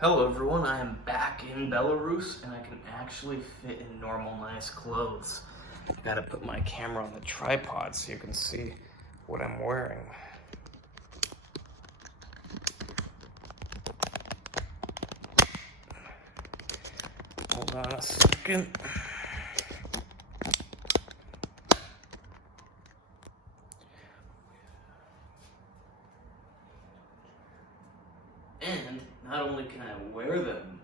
Hello everyone, I am back in Belarus and I can actually fit in normal nice clothes. Gotta put my camera on the tripod so you can see what I'm wearing. Hold on a second. And not only can I wear them,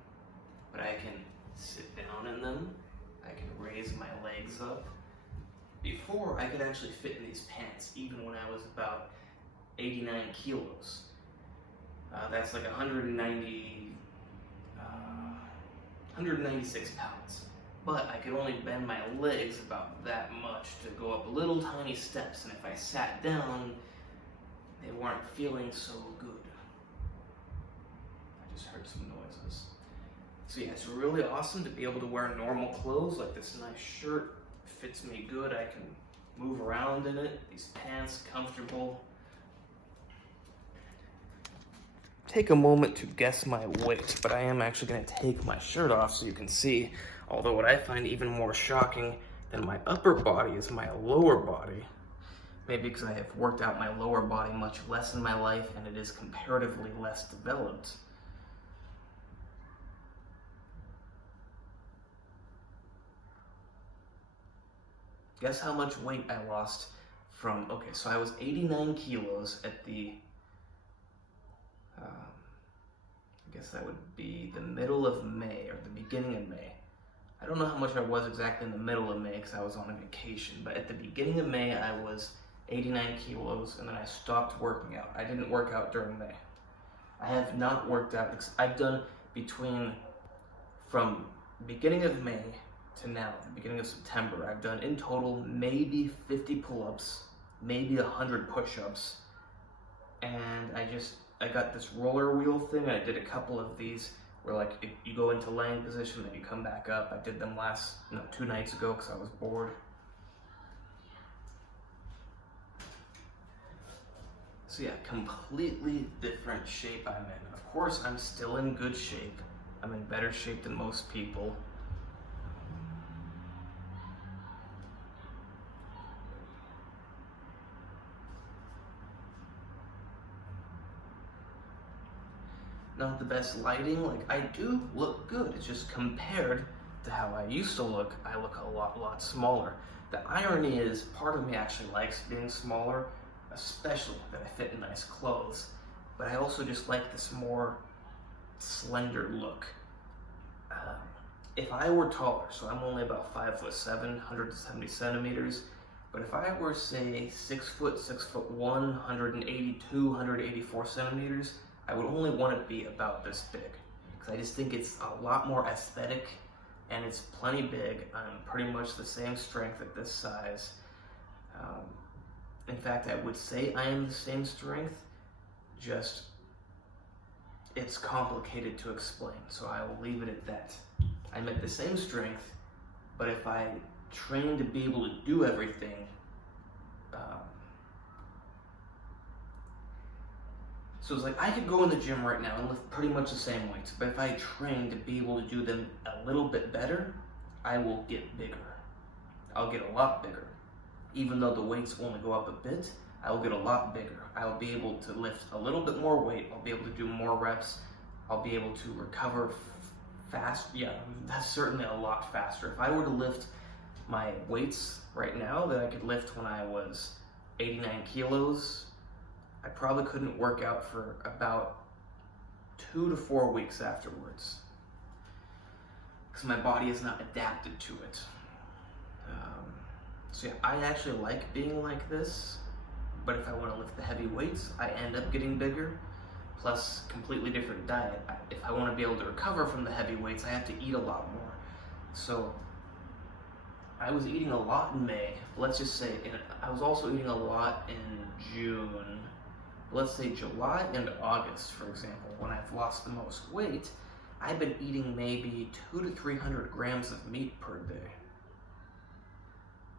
but I can sit down in them. I can raise my legs up. Before, I could actually fit in these pants even when I was about 89 kilos. That's like 196 pounds. But I could only bend my legs about that much to go up little tiny steps, and if I sat down, they weren't feeling so good. I just heard some noises. So yeah, it's really awesome to be able to wear normal clothes, like this nice shirt, fits me good, I can move around in it, these pants, comfortable. Take a moment to guess my weight, but I am actually going to take my shirt off so you can see. Although what I find even more shocking than my upper body is my lower body. Maybe because I have worked out my lower body much less in my life and it is comparatively less developed. Guess how much weight I lost from, okay, so I was 89 kilos at the, I guess that would be the middle of May, or the beginning of May. I don't know how much I was exactly in the middle of May because I was on a vacation, but at the beginning of May I was 89 kilos and then I stopped working out. I didn't work out during May. I have not worked out, I've done from beginning of May to now, the beginning of September, I've done in total maybe 50 pull-ups, maybe 100 push-ups, and I got this roller wheel thing. I did a couple of these where like you go into laying position, then you come back up. I did them 2 nights ago because I was bored. So yeah, completely different shape I'm in. Of course, I'm still in good shape. I'm in better shape than most people. Not the best lighting, like I do look good. It's just compared to how I used to look, I look a lot smaller. The irony is part of me actually likes being smaller, especially that I fit in nice clothes, but I also just like this more slender look. If I were taller, so I'm only about 5'7", 170 centimeters, but if I were say 6 foot, 6'1", 182, 184 centimeters, I would only want it to be about this big, because I just think it's a lot more aesthetic and it's plenty big. I'm pretty much the same strength at this size. In fact, I would say I am the same strength, just it's complicated to explain, so I will leave it at that. I'm at the same strength, but if I train to be able to do everything, so it's like I could go in the gym right now and lift pretty much the same weights, but if I train to be able to do them a little bit better, I will get bigger. I'll get a lot bigger. Even though the weights only go up a bit, I will get a lot bigger. I'll be able to lift a little bit more weight. I'll be able to do more reps. I'll be able to recover fast. Yeah, that's certainly a lot faster. If I were to lift my weights right now that I could lift when I was 89 kilos, I probably couldn't work out for about 2 to 4 weeks afterwards because my body is not adapted to it. So yeah, I actually like being like this, but if I want to lift the heavy weights, I end up getting bigger, plus completely different diet. If I want to be able to recover from the heavy weights, I have to eat a lot more. So I was eating a lot in May. Let's just say I was also eating a lot in June. Let's say July and August, for example, when I've lost the most weight, I've been eating maybe 200 to 300 grams of meat per day.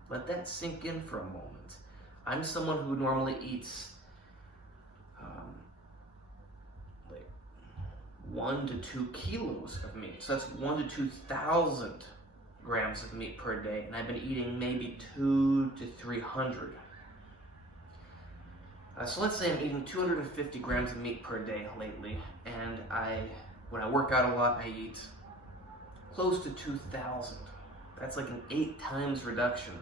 Let that sink in for a moment. I'm someone who normally eats like 1 to 2 kilos of meat. So that's 1 to 2,000 grams of meat per day, and I've been eating maybe 2 to 300. So let's say I'm eating 250 grams of meat per day lately, and when I work out a lot, I eat close to 2,000. That's like an 8 times reduction.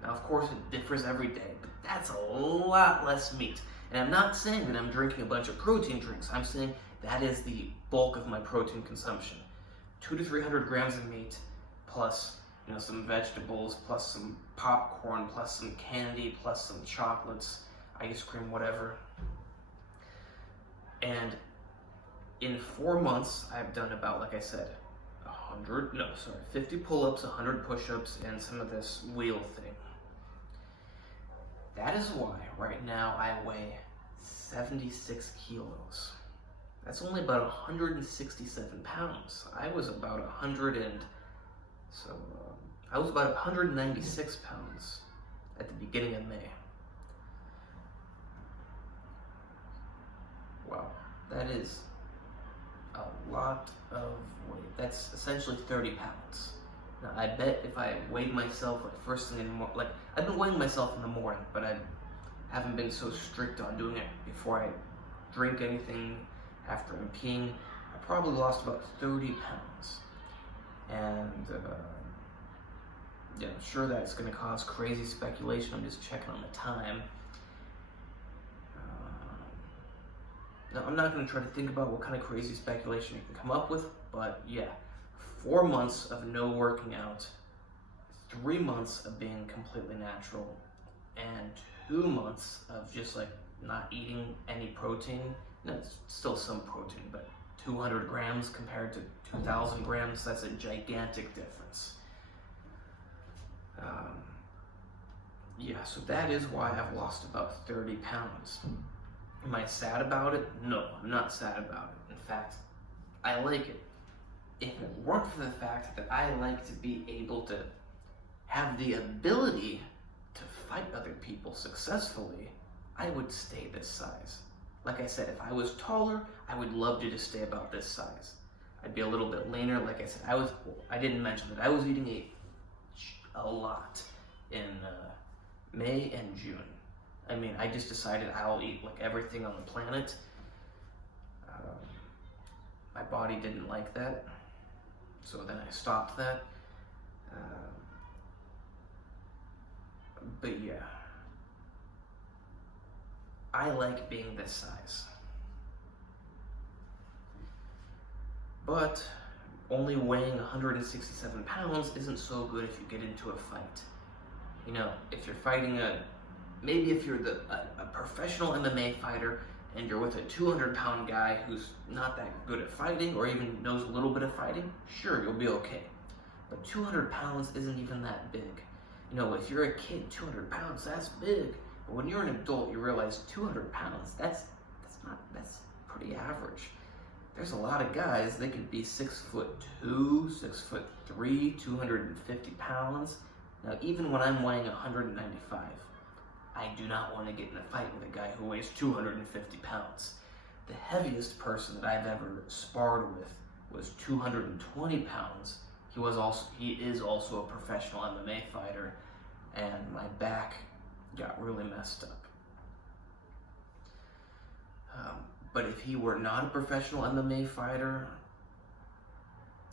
Now, of course, it differs every day, but that's a lot less meat. And I'm not saying that I'm drinking a bunch of protein drinks. I'm saying that is the bulk of my protein consumption. 200 to 300 grams of meat, plus some vegetables, plus some popcorn, plus some candy, plus some chocolates, ice cream, whatever. And in 4 months, I've done about, like I said, 50 pull-ups, 100 push-ups, and some of this wheel thing. That is why right now I weigh 76 kilos. That's only about 167 pounds. I was about 196 pounds at the beginning of May. Wow, that is a lot of weight. That's essentially 30 pounds. Now, I bet if I weighed myself like first thing in the morning, I've been weighing myself in the morning, but I haven't been so strict on doing it before I drink anything, after I'm peeing. I probably lost about 30 pounds. And I'm sure that's going to cause crazy speculation. I'm just checking on the time. Now, I'm not going to try to think about what kind of crazy speculation you can come up with, but yeah, 4 months of no working out, 3 months of being completely natural, and 2 months of just not eating any protein. No, it's still some protein, but 200 grams compared to 2,000 grams, that's a gigantic difference. So that is why I've lost about 30 pounds. Am I sad about it? No, I'm not sad about it. In fact, I like it. If it weren't for the fact that I like to be able to have the ability to fight other people successfully, I would stay this size. Like I said, if I was taller, I would love to just stay about this size. I'd be a little bit leaner. Like I said, I didn't mention that I was eating a lot in May and June. I mean, I just decided I'll eat everything on the planet. My body didn't like that, so then I stopped that. But yeah, I like being this size. But only weighing 167 pounds isn't so good if you get into a fight. If you're fighting maybe if you're a professional MMA fighter and you're with a 200-pound guy who's not that good at fighting or even knows a little bit of fighting, sure, you'll be okay. But 200 pounds isn't even that big. If you're a kid, 200 pounds, that's big. But when you're an adult, you realize 200 pounds, that's pretty average. There's a lot of guys, they could be 6'2", 6'3", 250 pounds. Now, even when I'm weighing 195, I do not want to get in a fight with a guy who weighs 250 pounds. The heaviest person that I've ever sparred with was 220 pounds. He is also a professional MMA fighter, and my back got really messed up. But if he were not a professional MMA fighter,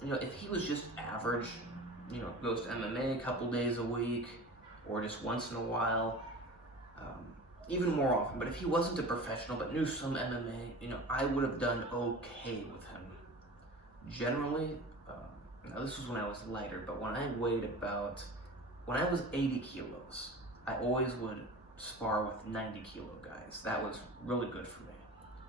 if he was just average, goes to MMA a couple days a week, or just once in a while, even more often. But if he wasn't a professional but knew some MMA, I would have done okay with him. Generally, now this was when I was lighter, but when I was 80 kilos, I always would spar with 90 kilo guys. That was really good for me.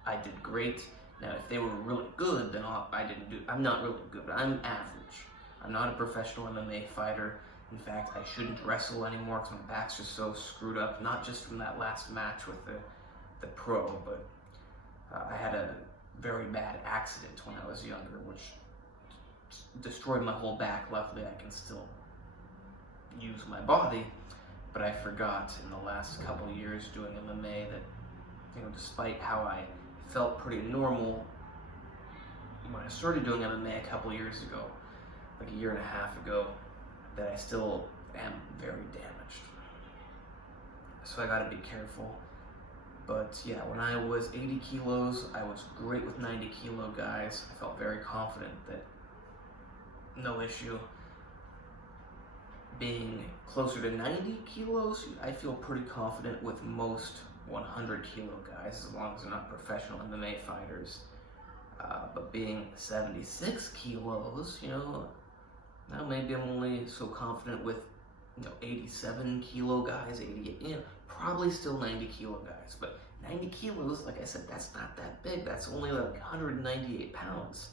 I did great. Now, if they were really good, then I'm not really good, but I'm average. I'm not a professional MMA fighter. In fact, I shouldn't wrestle anymore because my back's just so screwed up, not just from that last match with the pro, but I had a very bad accident when I was younger, which destroyed my whole back. Luckily, I can still use my body, but I forgot in the last couple of years doing MMA that, despite how I felt pretty normal, my started doing MMA a couple years ago, like a year and a half ago, that I still am very damaged. So I gotta be careful. But yeah, when I was 80 kilos, I was great with 90 kilo guys. I felt very confident that no issue. Being closer to 90 kilos, I feel pretty confident with most 100 kilo guys, as long as they're not professional MMA fighters. But being 76 kilos, now maybe I'm only so confident with 87 kilo guys, 88, probably still 90 kilo guys. But 90 kilos, like I said, that's not that big. That's only like 198 pounds.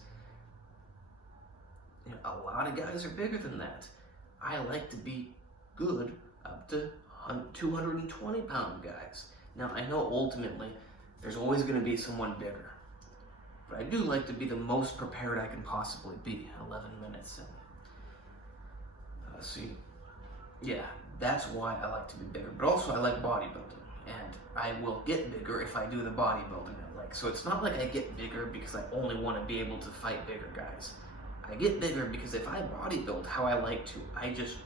A lot of guys are bigger than that. I like to be good up to 220 pound guys. Now, I know ultimately there's always going to be someone bigger, but I do like to be the most prepared I can possibly be. 11 minutes in. Yeah, that's why I like to be bigger. But also I like bodybuilding, and I will get bigger if I do the bodybuilding I like. So it's not like I get bigger because I only want to be able to fight bigger guys. I get bigger because if I bodybuild how I like to, I just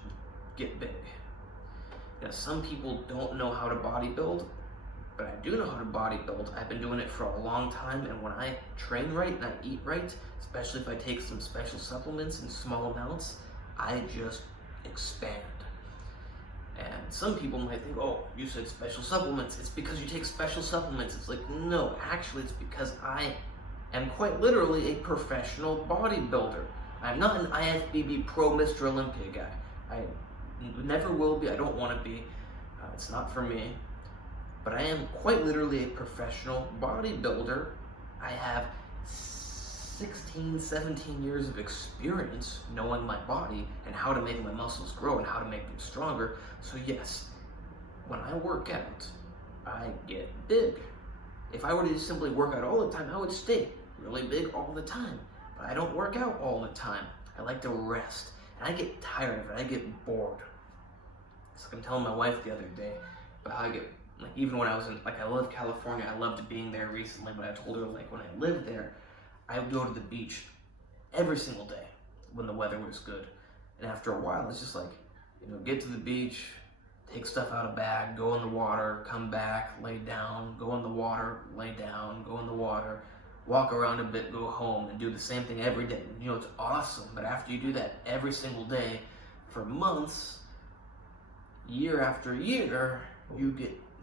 get big. Some people don't know how to bodybuild, but I do know how to bodybuild. I've been doing it for a long time, and when I train right and I eat right, especially if I take some special supplements in small amounts, I just expand. And some people might think, oh, you said special supplements, it's because you take special supplements. It's like, no, actually it's because I am quite literally a professional bodybuilder. I'm not an IFBB Pro Mr. Olympia guy. I never will be, I don't want to be. It's not for me. But I am quite literally a professional bodybuilder. I have 16, 17 years of experience knowing my body and how to make my muscles grow and how to make them stronger. So yes, when I work out, I get big. If I were to just simply work out all the time, I would stay really big all the time. But I don't work out all the time. I like to rest. And I get tired of it. I get bored. It's like I'm telling my wife the other day about how I get, like, even when I was in, like, I love California. I loved being there recently, but I told her, like, when I lived there, I would go to the beach every single day when the weather was good. And after a while, it's just like, get to the beach, take stuff out of bag, go in the water, come back, lay down, go in the water, lay down, go in the water, walk around a bit, go home, and do the same thing every day. It's awesome, but after you do that every single day for months, year after year,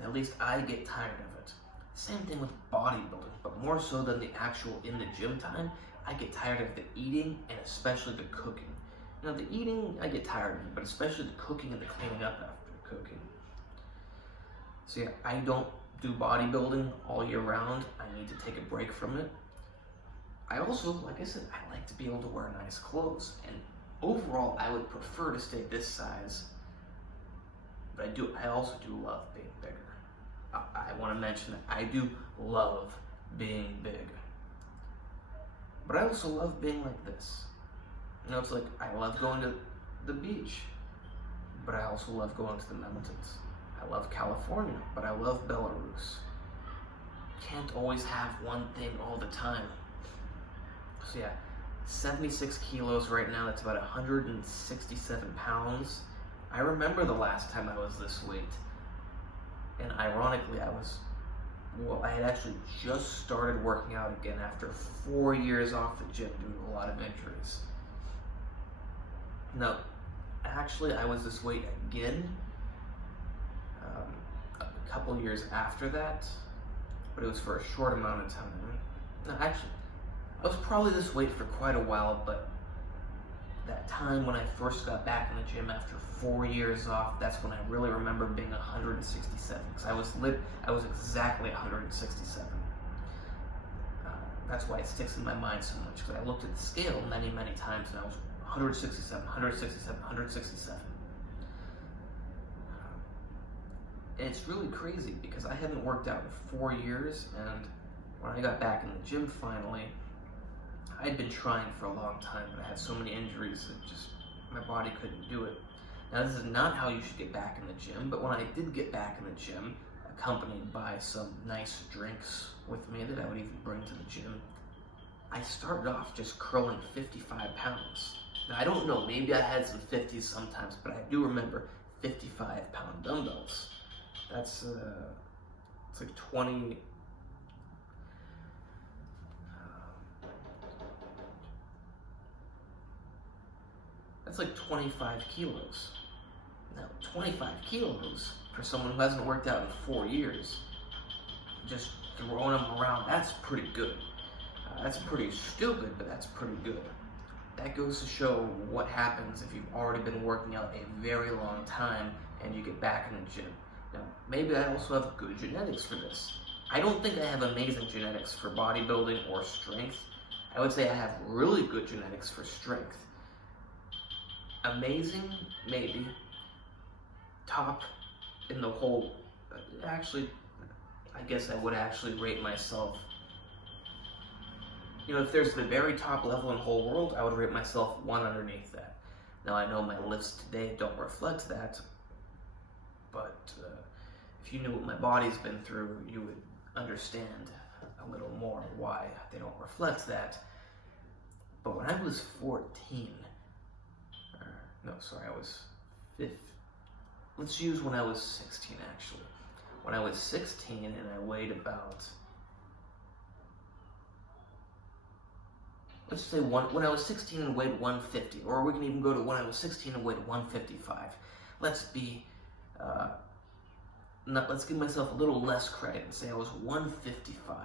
at least I get tired of it. Same thing with bodybuilding, but more so than the actual in the gym time, I get tired of the eating and especially the cooking. The eating, I get tired of it, but especially the cooking and the cleaning up after cooking. So yeah, I don't do bodybuilding all year round. I need to take a break from it. I also, like I said, I like to be able to wear nice clothes, and overall, I would prefer to stay this size, but I also do love being bigger. I want to mention that I do love being big, but I also love being like this. It's like I love going to the beach, but I also love going to the mountains. I love California, but I love Belarus. Can't always have one thing all the time. So yeah, 76 kilos right now, that's about 167 pounds. I remember the last time I was this weight. And ironically, I had actually just started working out again after 4 years off the gym due to a lot of injuries. Now, actually, I was this weight again a couple years after that, but it was for a short amount of time. No, actually, I was probably this weight for quite a while, but that time when I first got back in the gym after 4 years off, that's when I really remember being 167, because I was exactly 167. That's why it sticks in my mind so much, because I looked at the scale many, many times, and I was 167, 167, 167. And it's really crazy, because I hadn't worked out in 4 years, and when I got back in the gym finally, I'd been trying for a long time, but I had so many injuries that just, my body couldn't do it. Now, this is not how you should get back in the gym, but when I did get back in the gym, accompanied by some nice drinks with me that I would even bring to the gym, I started off just curling 55 pounds. Now, I don't know, maybe I had some 50s sometimes, but I do remember 55-pound dumbbells. That's, it's like 20, that's like 25 kilos. Now, 25 kilos for someone who hasn't worked out in 4 years, just throwing them around, that's pretty good. That's pretty, still good, but that's pretty good. That goes to show what happens if you've already been working out a very long time and you get back in the gym. Now, maybe I also have good genetics for this. I don't think I have amazing genetics for bodybuilding or strength. I would say I have really good genetics for strength. Amazing, maybe. Top in the whole, actually, I guess I would actually rate myself, you know, if there's the very top level in the whole world, I would rate myself one underneath that. Now, I know my lifts today don't reflect that, but if you knew what my body's been through, you would understand a little more why they don't reflect that. But when I was 14, no, sorry, I was 15. Let's use when I was 16, actually. When I was 16 and I weighed about, let's say when I was 16 and weighed 150, or we can even go to when I was 16 and weighed 155. Let's give myself a little less credit and say I was 155.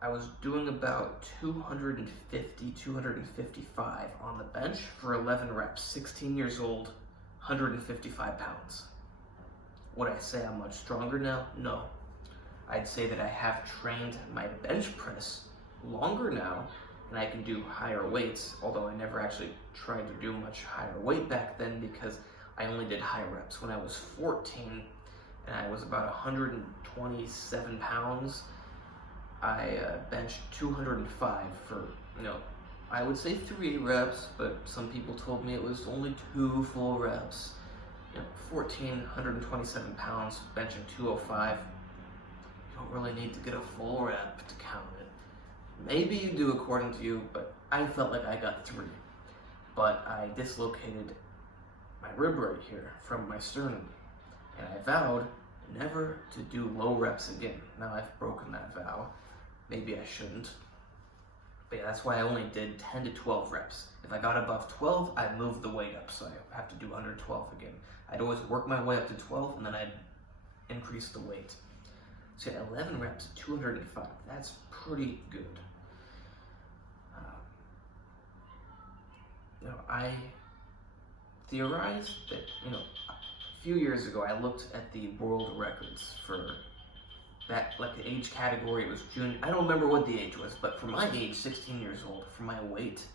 I was doing about 250, 255 on the bench for 11 reps, 16 years old, 155 pounds. Would I say I'm much stronger now? No. I'd say that I have trained my bench press longer now, and I can do higher weights, although I never actually tried to do much higher weight back then because I only did high reps. When I was 14 and I was about 127 pounds, I benched 205 for, I would say 3 reps, but some people told me it was only 2 full reps. 127 pounds, benching 205. You don't really need to get a full rep to count it. Maybe you do according to you, but I felt like I got 3. But I dislocated my rib right here from my sternum, and I vowed never to do low reps again. Now I've broken that vow. Maybe I shouldn't. But yeah, that's why I only did 10 to 12 reps. If I got above 12, I'd move the weight up, so I have to do under 12 again. I'd always work my way up to 12, and then I'd increase the weight. So yeah, 11 reps, 205. That's pretty good. I theorized that, a few years ago, I looked at the world records for that, like the age category. It was junior. I don't remember what the age was, but for my age, 16 years old, for my weight,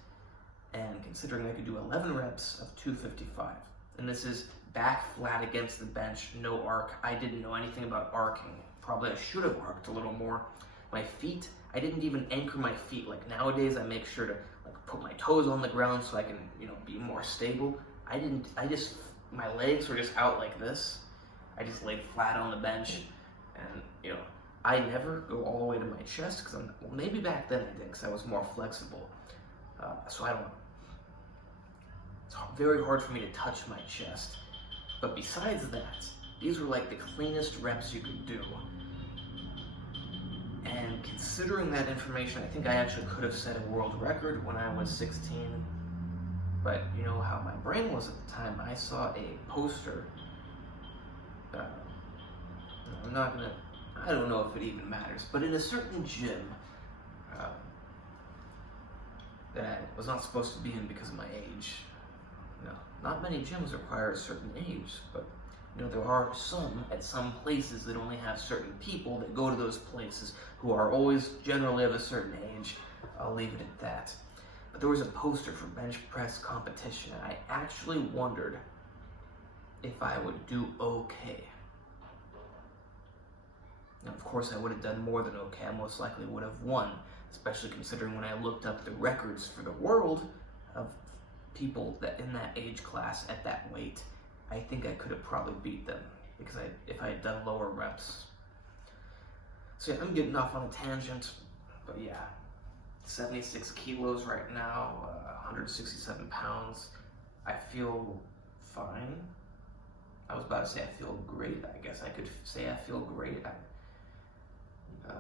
and considering I could do 11 reps of 255, and this is back flat against the bench, no arc. I didn't know anything about arcing. Probably I should have arced a little more. My feet, I didn't even anchor my feet. Like nowadays, I make sure to put my toes on the ground so I can, be more stable. My legs were just out like this. I just laid flat on the bench, and I never go all the way to my chest because maybe back then I did because I was more flexible. So it's very hard for me to touch my chest. But besides that, these were like the cleanest reps you could do. And considering that information, I think I actually could have set a world record when I was 16. But you know how my brain was at the time. I saw a poster. I don't know if it even matters, but in a certain gym that I was not supposed to be in because of my age. Not many gyms require a certain age, but there are some at some places that only have certain people that go to those places who are always generally of a certain age. I'll leave it at that. But there was a poster for bench press competition, and I actually wondered if I would do okay. Now, of course, I would have done more than okay. I most likely would have won, especially considering when I looked up the records for the world of people that in that age class at that weight, I think I could have probably beat them if I had done lower reps. So yeah, I'm getting off on a tangent, But yeah, 76 kilos right now, 167 pounds. I feel fine. I was about to say I feel great. I guess I could say I feel great. Um,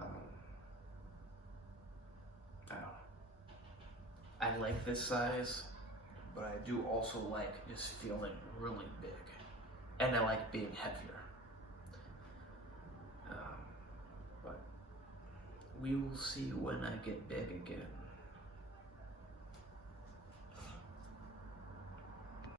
I don't know. I like this size, but I do also like just feeling really big. And I like being heavier. But we will see when I get big again.